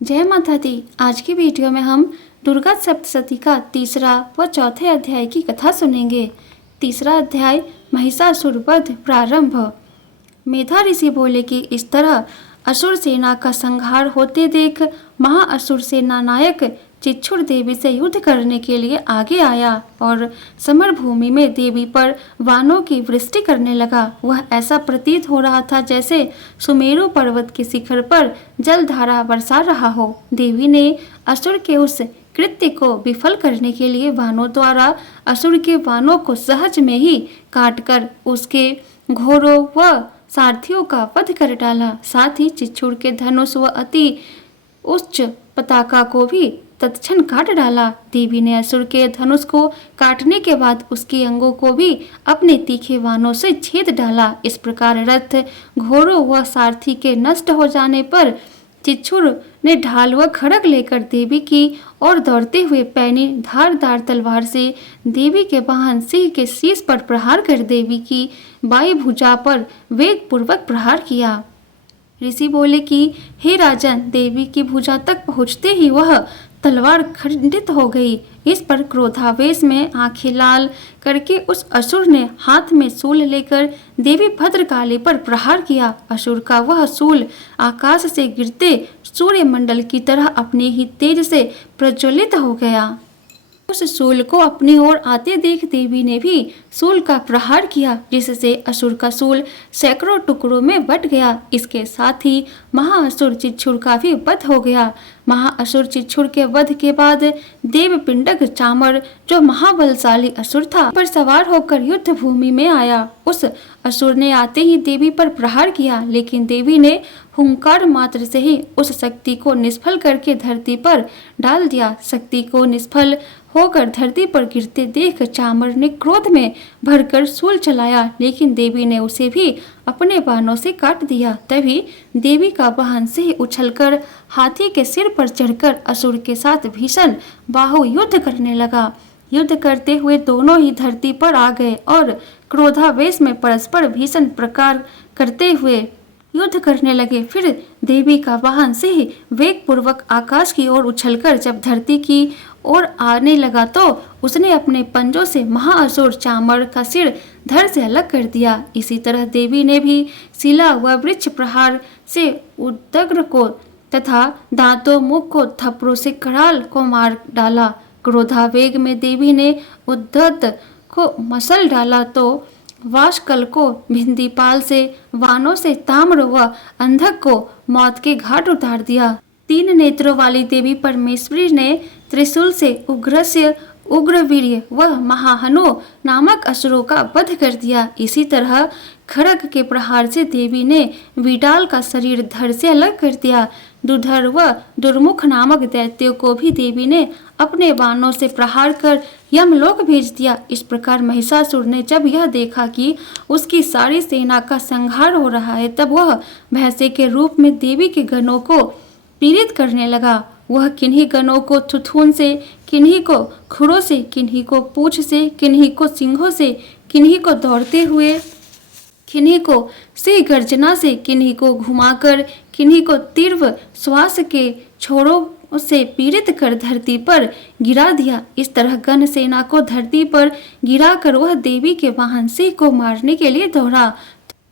जय माता दी। आज की वीडियो में हम दुर्गा सप्तशती का तीसरा व चौथे अध्याय की कथा सुनेंगे। तीसरा अध्याय महिषासुर वध प्रारंभ। मेधा ऋषि बोले कि इस तरह असुर सेना का संहार होते देख महाअसुर सेना नायक चिच्छुर देवी से युद्ध करने के लिए आगे आया और समर भूमि में देवी पर वानों की वृष्टि करने लगा। वह ऐसा प्रतीत हो रहा था जैसे सुमेरु पर्वत के शिखर पर जलधारा बरसा रहा हो। देवी ने असुर के उस कृत्य को विफल करने के लिए वानों द्वारा असुर के वानों को सहज में ही काटकर उसके घोड़ों व सारथियों का वध कर डाला। साथ ही चिच्छुर के धनुष व अति उच्च पताका को भी तत्क्षण काट डाला। देवी ने असुर के धनुष को काटने के बाद उसके अंगों को भी अपने तीखे बाणों से छेद डाला। इस प्रकार रथ, घोड़ों व सारथी के नष्ट हो जाने पर चिच्छुर ने ढाल व खड़ग लेकर देवी की ओर दौड़ते हुए पैनी धारदार तलवार से देवी के वाहन सिंह के शीश पर प्रहार कर देवी की बाई भुजा पर वेग पूर्वक प्रहार किया। ऋषि बोले कि हे राजन, देवी की भुजा तक पहुँचते ही वह तलवार खंडित हो गई। इस पर क्रोधावेश में आंखें लाल करके उस असुर ने हाथ में शूल लेकर देवी भद्रकाली पर प्रहार किया। असुर का वह शूल आकाश से गिरते सूर्य मंडल की तरह अपने ही तेज से प्रज्वलित हो गया। उस शूल को अपनी ओर आते देख देवी ने भी शूल का प्रहार किया, जिससे असुर का शूल सैकड़ों टुकड़ों में बट गया। इसके साथ ही महाअसुर चिच्छुर का भी वध हो गया। महाअसुर चिच्छुर के वध के बाद देवपिंडक चामर, जो महाबलशाली असुर था, पर सवार होकर युद्ध भूमि में आया। उस असुर ने आते ही देवी पर प्रहार किया, लेकिन देवी ने हुंकार मात्र से ही उस शक्ति को निष्फल करके धरती पर डाल दिया। शक्ति को निष्फल होकर धरती पर गिरते देख चामर ने क्रोध में भरकर शूल चलाया, लेकिन देवी ने उसे भी अपने बाणों से काट दिया। तभी देवी का वाहन सिंह उछलकर हाथी के सिर पर चढ़कर असुर के साथ भीषण बाहु युद्ध करने लगा। युद्ध करते हुए दोनों ही धरती पर आ गए और क्रोधावेश में परस्पर भीषण प्रकार करते हुए युद्ध करने लगे। फिर देवी का वाहन सिंह वेग पूर्वक आकाश की ओर उछलकर जब धरती की ओर आने लगा तो उसने अपने पंजों से महाअसुर चामर का सिर धड़ से अलग कर दिया। इसी तरह देवी ने भी शिला व वृक्ष प्रहार से उदग्र को तथा दांतों, मुख को थप्पड़ों से कराल को मार डाला। क्रोधावेग में देवी ने उद्धत को मसल डाला तो वाशकल को भिंदीपाल से, वानों से ताम्र व अंधक को मौत के घाट उतार दिया। 3 नेत्रों वाली देवी परमेश्वरी ने त्रिशूल से उग्रस्य, उग्रवीर्य व महाहनु नामक असुरों का वध कर दिया। इसी तरह खड़ग के प्रहार से देवी ने विडाल का शरीर धड़ से अलग कर दिया। दुधर व दुर्मुख नामक दैत्यों को भी देवी ने अपने बाणों से प्रहार कर यमलोक भेज दिया। इस प्रकार महिषासुर ने जब यह देखा कि उसकी सारी सेना का संहार हो रहा है, तब वह भैंसे के रूप में देवी के गणों को पीड़ित करने लगा। वह किन्हीं गणों को थुथुन से, किन्हीं को खुरों से, किन्हीं को पूंछ से, किन्हीं को सिंघों से, किन्हीं को दौड़ते हुए, किन्हीं को सिंह गर्जना से, किन्हीं को घुमाकर, किन्हीं को तीव्र श्वास के छोरों से पीड़ित कर धरती पर गिरा दिया। इस तरह गण सेना को धरती पर गिराकर वह देवी के वाहन सिंह को मारने के लिए दौड़ा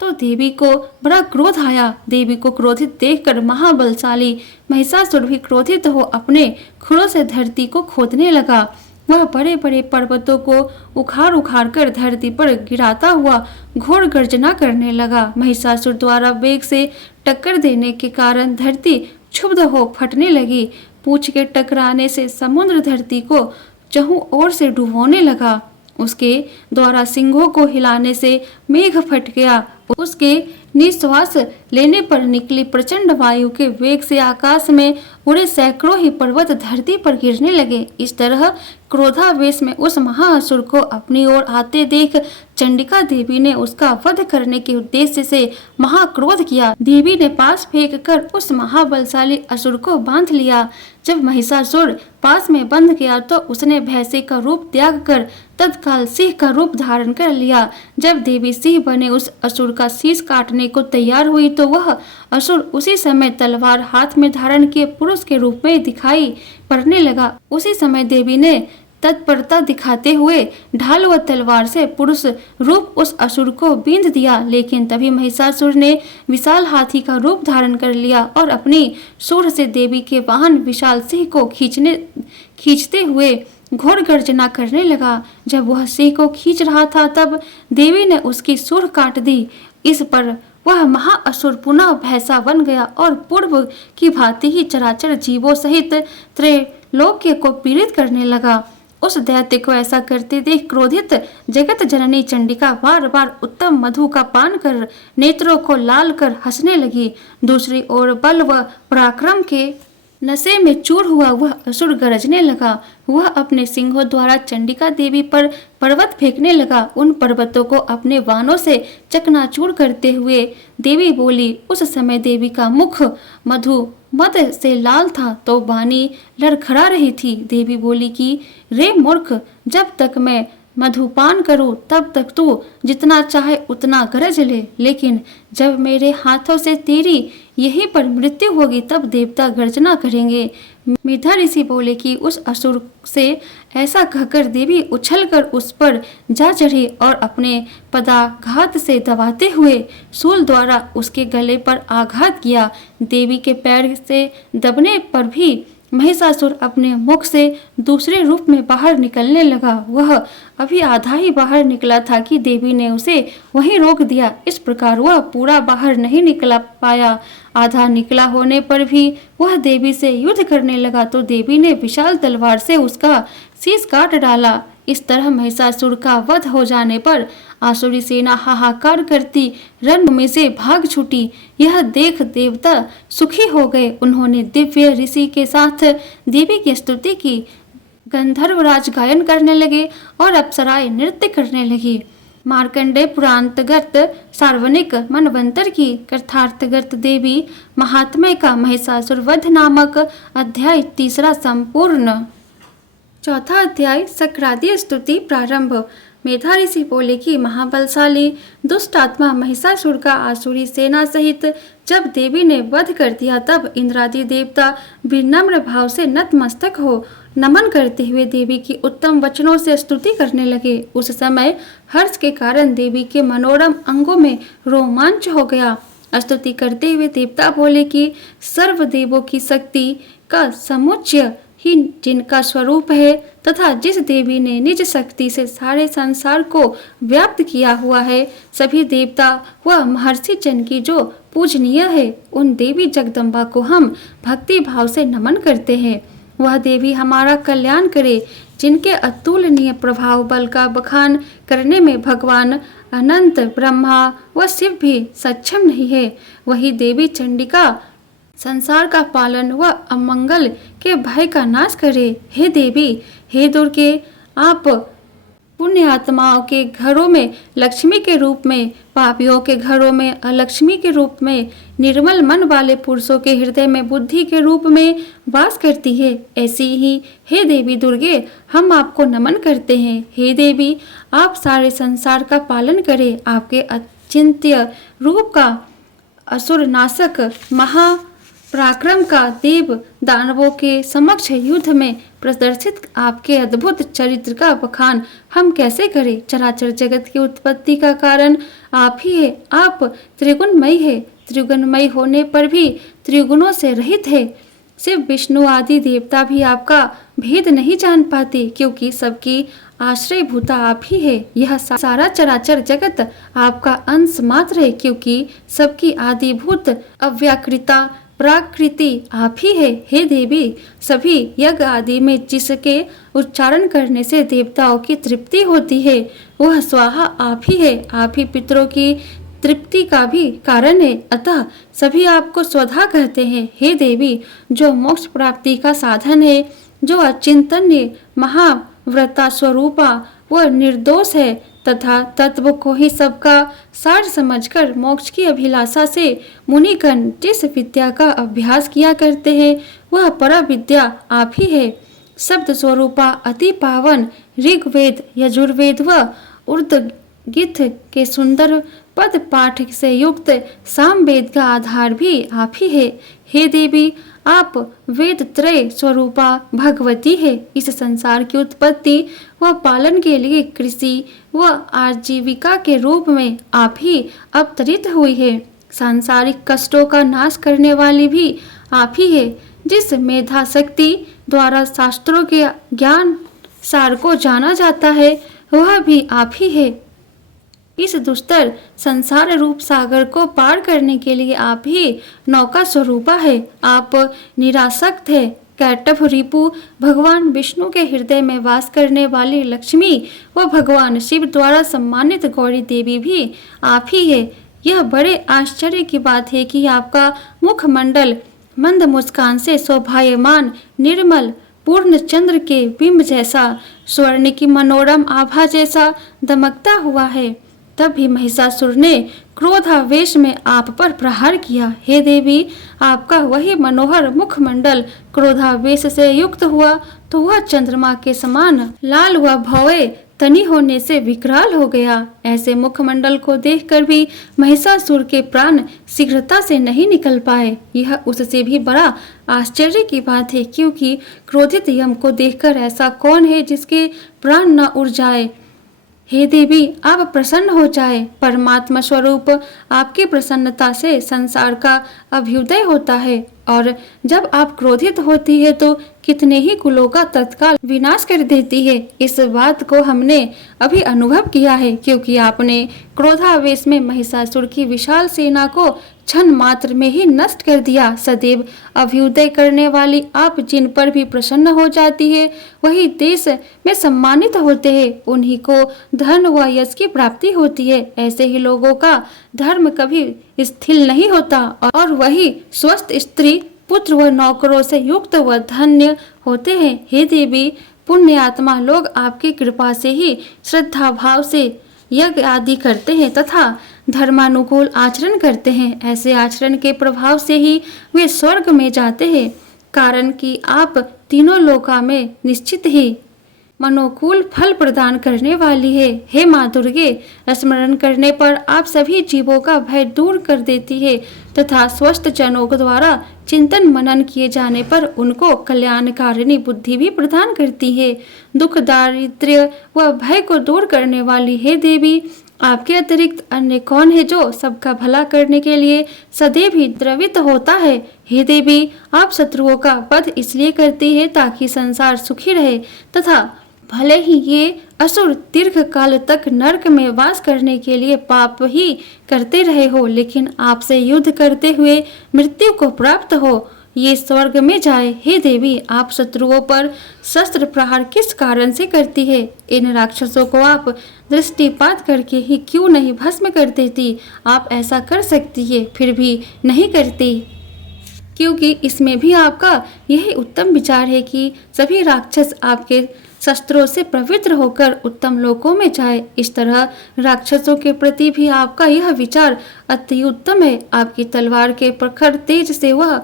तो देवी को बड़ा क्रोध आया। देवी को क्रोधित देखकर महाबलशाली महिषासुर भी क्रोधित हो अपने खुरों से धरती को खोदने लगा। वह बड़े बड़े पर्वतों को उखाड़ उखाड़ कर धरती पर गिराता हुआ घोर गर्जना करने लगा। महिषासुर द्वारा वेग से टक्कर देने के कारण धरती क्षुब्ध हो फटने लगी। पूंछ के टकराने से समुद्र धरती को चहुं ओर से डुबोने लगा। उसके द्वारा सिंहों को हिलाने से मेघ फट गया। उसके निश्वास लेने पर निकली प्रचंड वायु के वेग से आकाश में उड़े सैकड़ों ही पर्वत धरती पर गिरने लगे। इस तरह क्रोधावेश में उस महाअसुर को अपनी ओर आते देख चंडिका देवी ने उसका वध करने के उद्देश्य से महाक्रोध किया। देवी ने पास फेंक कर उस महाबलशाली असुर को बांध लिया। जब महिषासुर पास में बंध गया तो उसने भैंसे का रूप त्याग कर तत्काल सिंह का रूप धारण कर लिया। जब देवी सिंह बने उस असुर का शीश काटने को तैयार हुई तो वह असुर उसी समय तलवार हाथ में धारण किए पुरुष के रूप में दिखाई पड़ने लगा। उसी समय देवी ने तत्परता दिखाते हुए ढाल व तलवार से पुरुष रूप उस असुर को बींध दिया। लेकिन तभी महिषासुर ने विशाल हाथी का रूप धारण कर लिया और अपनी सूंड से देवी के वाहन विशाल सिंह को खींचते हुए घोर गर्जना करने लगा। जब वह सिंह को खींच रहा था तब देवी ने उसकी सूंड काट दी। इस पर वह महाअसुर पुनः भैंसा बन गया और पूर्व की भांति ही चराचर जीवों सहित त्रैलोक्य को पीड़ित करने लगा। उस दैत्य को ऐसा करते देख क्रोधित जगत जननी चंडिका बार बार उत्तम मधु का पान कर नेत्रों को लाल कर हंसने लगी। दूसरी ओर बल व पराक्रम के नशे में चूर हुआ वह असुर गरजने लगा। वह अपने सिंहों द्वारा चंडिका देवी पर पर्वत फेंकने लगा। उन पर्वतों को अपने बाणों से चकनाचूर करते हुए देवी बोली। उस समय देवी का मुख मधु मद से लाल था तो वाणी लड़खड़ा रही थी। देवी बोली कि रे मूर्ख, जब तक मैं मधुपान करूं तब तक तू जितना चाहे उतना गरज ले, लेकिन जब मेरे हाथों से तेरी यहीं पर मृत्यु होगी तब देवता गर्जना करेंगे। मेधा ऋषि बोले कि उस असुर से ऐसा कहकर देवी उछलकर उस पर जा चढ़ी और अपने पदाघात से दबाते हुए शूल द्वारा उसके गले पर आघात किया। देवी के पैर से दबने पर भी महिषासुर अपने मुख से दूसरे रूप में बाहर निकलने लगा। वह अभी आधा ही बाहर निकला था कि देवी ने उसे वहीं रोक दिया। इस प्रकार वह पूरा बाहर नहीं निकला पाया। आधा निकला होने पर भी वह देवी से युद्ध करने लगा तो देवी ने विशाल तलवार से उसका शीश काट डाला। इस तरह महिषासुर का वध हो जाने पर आसुरी सेना हाहाकार करती रणभूमि से भाग छूटी। यह देख देवता सुखी हो गए। उन्होंने दिव्य ऋषि के साथ देवी की स्तुति की। गंधर्वराज गायन करने लगे और अप्सराएं नृत्य करने लगी। मार्कंडेय पुराणगत सार्वनिक मनवंतर की कथार्थगत देवी महात्म्य का महिषासुर वध नामक अध्याय 3 संपूर्ण। चौथा अध्याय सक्रादीय स्तुति प्रारंभ। मेधा ऋषि बोले कि महाबलशाली दुष्ट आत्मा महिषासुर का आसुरी सेना सहित जब देवी ने वध कर दिया तब इंद्रादि देवता विनम्र भाव से नतमस्तक हो नमन करते हुए देवी की उत्तम वचनों से स्तुति करने लगे। उस समय हर्ष के कारण देवी के मनोरम अंगों में रोमांच हो गया। स्तुति करते हुए देवता बोले कि सर्व देवों की शक्ति का समुच्चय ही जिनका स्वरूप है तथा जिस देवी ने निज शक्ति से सारे संसार को व्याप्त किया हुआ है, सभी देवता व महर्षि जन की जो पूजनीय है, उन देवी जगदम्बा को हम भक्ति भाव से नमन करते हैं। वह देवी हमारा कल्याण करे। जिनके अतुलनीय प्रभाव बल का बखान करने में भगवान अनंत ब्रह्मा व शिव भी सक्षम नहीं है, वही देवी चंडिका संसार का पालन व अमंगल के भय का नाश करे। हे देवी, हे दुर्गे, आप पुण्य आत्माओं के घरों में लक्ष्मी के रूप में, पापियों के घरों में अलक्ष्मी के रूप में, निर्मल मन वाले पुरुषों के हृदय में बुद्धि के रूप में वास करती है। ऐसी ही हे देवी दुर्गे, हम आपको नमन करते हैं। हे देवी, आप सारे संसार का पालन करें। आपके अचिंत्य रूप का असुर नाशक महा पराक्रम का देव दानवों के समक्ष युद्ध में प्रदर्शित आपके अद्भुत चरित्र का बखान हम कैसे करें। चराचर जगत की उत्पत्ति का कारण आप ही है। आप त्रिगुणमय है। त्रिगुणमय होने पर भी त्रिगुणों से रहित है। शिव विष्णु आदि देवता भी आपका भेद नहीं जान पाते, क्योंकि सबकी आश्रय भूता आप ही है। यह सारा चराचर जगत आपका अंश मात्र है, क्योंकि सबकी आदिभूत अव्याकृता प्राकृति आप ही है। हे देवी, सभी यज्ञ आदि में जिसके उच्चारण करने से देवताओं की तृप्ति होती है, वह स्वाहा आप ही है। आप ही पितरों की तृप्ति का भी कारण है, अतः सभी आपको स्वधा कहते हैं। हे देवी, जो मोक्ष प्राप्ति का साधन है, जो अचिंतन्य महाव्रता स्वरूपा व निर्दोष है तथा तत्व को ही सबका सार समझकर मोक्ष की अभिलाषा से मुनिगण जिस विद्या का अभ्यास किया करते हैं, वह पर विद्या आप ही है। शब्द स्वरूपा अति पावन ऋग्वेद, यजुर्वेद व गीत के सुंदर पद पाठ से युक्त सामवेद का आधार भी आप ही है। हे देवी, आप वेद त्रय स्वरूपा भगवती है। इस संसार की उत्पत्ति व पालन के लिए कृषि व आजीविका के रूप में आप ही अवतरित हुई है। सांसारिक कष्टों का नाश करने वाली भी आप ही है। जिस मेधा शक्ति द्वारा शास्त्रों के ज्ञान सार को जाना जाता है, वह भी आप ही है। इस दुस्तर संसार रूप सागर को पार करने के लिए आप ही नौका स्वरूपा है। आप निरासक्त है। कैटभ रिपु भगवान विष्णु के हृदय में वास करने वाली लक्ष्मी व भगवान शिव द्वारा सम्मानित गौरी देवी भी आप ही है। यह बड़े आश्चर्य की बात है कि आपका मुखमंडल मंद मुस्कान से शोभायमान, निर्मल, पूर्ण चंद्र के बिंब जैसा, स्वर्ण की मनोरम आभा जैसा दमकता हुआ है। तब भी महिषासुर ने क्रोधावेश में आप पर प्रहार किया। हे देवी, आपका वही मनोहर मुखमंडल क्रोधावेश से युक्त हुआ तो वह चंद्रमा के समान लाल व भौवे तनी होने से विकराल हो गया। ऐसे मुखमंडल को देखकर भी महिषासुर के प्राण शीघ्रता से नहीं निकल पाए। यह उससे भी बड़ा आश्चर्य की बात है, क्योंकि क्रोधित यम को देखकर ऐसा कौन है जिसके प्राण न उड़ जाए। हे देवी, आप प्रसन्न हो जाए। परमात्मा स्वरूप आपकी प्रसन्नता से संसार का अभ्युदय होता है, और जब आप क्रोधित होती है तो कितने ही कुलों का तत्काल विनाश कर देती है। इस बात को हमने अभी अनुभव किया है, क्योंकि आपने क्रोधावेश में महिषासुर की विशाल सेना को क्षण मात्र में ही नष्ट कर दिया। सदैव अभ्युदय करने वाली आप जिन पर भी प्रसन्न हो जाती है, वही देश में सम्मानित होते हैं। उन्हीं को धन व यश की प्राप्ति होती है। ऐसे ही लोगों का धर्म कभी स्थिर नहीं होता, और वही स्वस्थ स्त्री, पुत्र व नौकरों से युक्त व धन्य होते हैं। हे देवी, पुण्य आत्मा लोग आपकी कृपा से ही श्रद्धा भाव से यज्ञ आदि करते हैं तथा धर्मानुकूल आचरण करते हैं। ऐसे आचरण के प्रभाव से ही वे स्वर्ग में जाते हैं, कारण कि आप तीनों लोका में निश्चित ही मनोकूल फल प्रदान करने वाली है। हे माँ दुर्गे, स्मरण करने पर आप सभी जीवों का भय दूर कर देती है तथा स्वस्थ जनों द्वारा चिंतन मनन किए जाने पर उनको कल्याणकारिणी बुद्धि भी प्रदान करती है। दुख, दारिद्र्य व भय को दूर करने वाली हे देवी, आपके अतिरिक्त अन्य कौन है जो सबका भला करने के लिए सदैव ही द्रवित होता है। हे देवी, आप शत्रुओं का वध इसलिए करती है ताकि संसार सुखी रहे तथा भले ही ये असुर दीर्घ काल तक नरक में वास करने के लिए पाप ही करते रहे हो, लेकिन आपसे युद्ध करते हुए मृत्यु को प्राप्त हो ये स्वर्ग में जाए। हे देवी, आप शत्रुओं पर शस्त्र प्रहार किस कारण से करती है? इन राक्षसों को आप दृष्टिपात करके ही क्यों नहीं भस्म कर देती? आप ऐसा कर सकती है, फिर भी नहीं करती, क्योंकि इसमें भी आपका यही उत्तम विचार है कि सभी राक्षस आपके शस्त्रों से पवित्र होकर उत्तम लोकों में जाए। इस तरह राक्षसों के प्रति भी आपका यह विचार अति उत्तम है। आपकी तलवार के प्रखर तेज से वह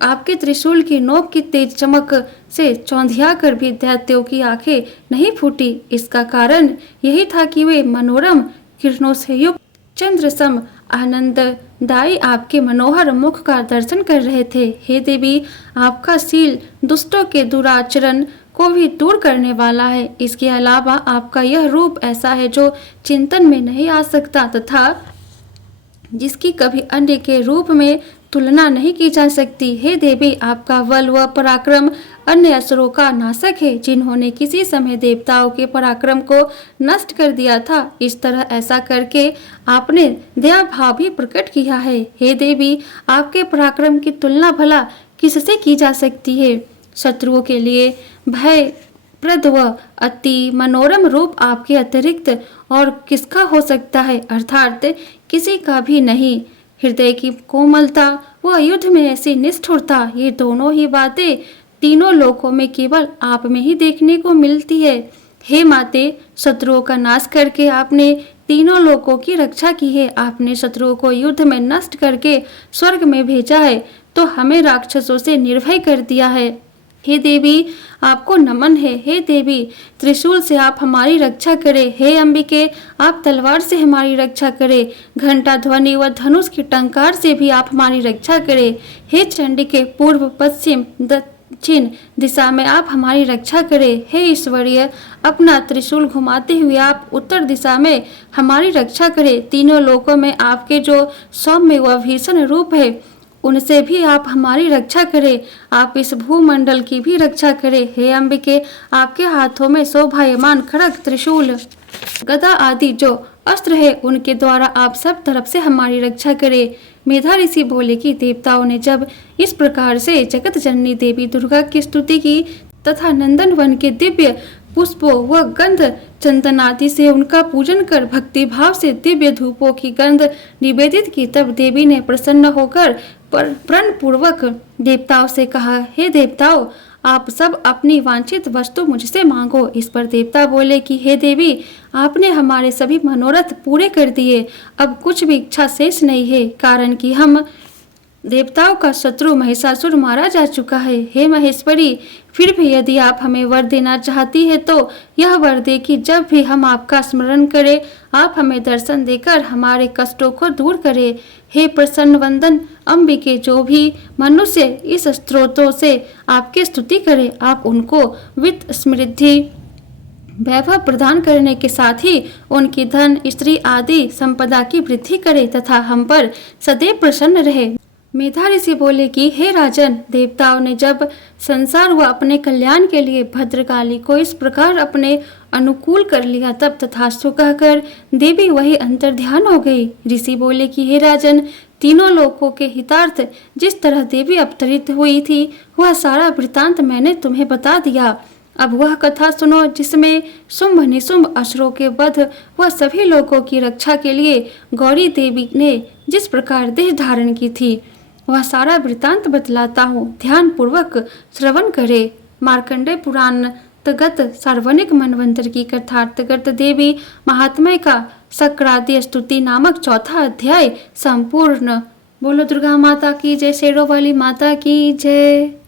आपके त्रिशूल की नोक की तेज चमक से चौंधिया कर भी दैत्यों की आंखें नहीं फूटी। इसका कारण यही था कि वे मनोरम किरणों से युक्त चंद्र सम आनंददायी आपके मनोहर मुख का दर्शन कर रहे थे। हे देवी, आपका शील दुष्टों के दुराचरण को भी दूर करने वाला है। इसके अलावा आपका यह रूप ऐसा है जो चिंतन में नहीं आ सकता तथा जिसकी कभी अन्य के रूप में तुलना नहीं की जा सकती। हे देवी, आपका बल व पराक्रम अन्य असुरों का नाशक है, जिन्होंने किसी समय देवताओं के पराक्रम को नष्ट कर दिया था। इस तरह ऐसा करके आपने दया भाव भी प्रकट किया है। हे देवी, आपके पराक्रम की तुलना भला किससे की जा सकती है? शत्रुओं के लिए भयप्रद व अति मनोरम रूप आपके अतिरिक्त और किसका हो सकता है? अर्थात किसी का भी नहीं। हृदय की कोमलता व युद्ध में ऐसी निष्ठुरता, ये दोनों ही बातें तीनों लोकों में केवल आप में ही देखने को मिलती है। हे माते, शत्रुओं का नाश करके आपने तीनों लोकों की रक्षा की है। आपने शत्रुओं को युद्ध में नष्ट करके स्वर्ग में भेजा है, तो हमें राक्षसों से निर्भय कर दिया है। हे देवी, आपको नमन है। हे देवी, त्रिशूल से आप हमारी रक्षा करें। हे अंबिके, आप तलवार से हमारी रक्षा करें। घंटा ध्वनि व धनुष की टंकार से भी आप हमारी रक्षा करें। हे चंडिके, पूर्व पश्चिम दक्षिण दिशा में आप हमारी रक्षा करें। हे ईश्वरीय, अपना त्रिशूल घुमाते हुए आप उत्तर दिशा में हमारी रक्षा करें। तीनों लोकों में आपके जो सौम्य व भीषण रूप है, उनसे भी आप हमारी रक्षा करें। आप इस भूमंडल की भी रक्षा करें। हे अंबिके, आपके हाथों में शोभायमान खड्ग, त्रिशूल, गदा आदि जो अस्त्र है, उनके द्वारा आप सब तरफ से हमारी रक्षा करें। मेधा ऋषि बोले कि देवताओं ने जब इस प्रकार से जगत जननी देवी दुर्गा की स्तुति की तथा नंदन वन के दिव्य पुष्पों व गंध चंदन आदि से उनका पूजन कर भक्ति भाव से दिव्य धूपों की गंध निवेदित की, तब देवी ने प्रसन्न होकर प्रण पूर्वक देवताओं से कहा, हे देवताओं, आप सब अपनी वांछित वस्तु मुझसे मांगो। इस पर देवता बोले कि हे देवी, आपने हमारे सभी मनोरथ पूरे कर दिए। अब कुछ भी इच्छा शेष नहीं है, कारण कि हम देवताओं का शत्रु महिषासुर मारा जा चुका है। हे महेश्वरी, फिर भी यदि आप हमें वर देना चाहती है तो यह वर दे कि जब भी हम आपका स्मरण करें, आप हमें दर्शन देकर हमारे कष्टों को दूर करें। हे प्रसन्न वंदन अंबिके, जो भी मनुष्य इस स्तोत्रों से आपकी स्तुति करे, आप उनको वित्त समृद्धि वैभव प्रदान करने के साथ ही उनकी धन स्त्री आदि संपदा की वृद्धि करे तथा हम पर सदैव प्रसन्न रहे। मेधा ऋषि बोले कि हे राजन, देवताओं ने जब संसार व अपने कल्याण के लिए भद्रकाली को इस प्रकार अपने अनुकूल कर लिया, तब तथास्तु कहकर देवी वही अंतर ध्यान हो गई। ऋषि बोले कि हे राजन, तीनों लोकों के हितार्थ जिस तरह देवी अवतरित हुई थी, वह सारा वृतांत मैंने तुम्हें बता दिया। अब वह कथा सुनो जिसमें शुंभ निशुंभ असुरों के वध व सभी लोगों की रक्षा के लिए गौरी देवी ने जिस प्रकार देह धारण की थी, वह सारा वृतांत बतलाता हूँ, ध्यान पूर्वक श्रवण करे। मार्कंडेय पुराण तगत सार्वनिक मनवंतर की कथार्थगत देवी महात्म्य का सक्रादि स्तुति नामक चौथा अध्याय संपूर्ण। बोलो दुर्गा माता की जय, शेरों वाली माता की जय।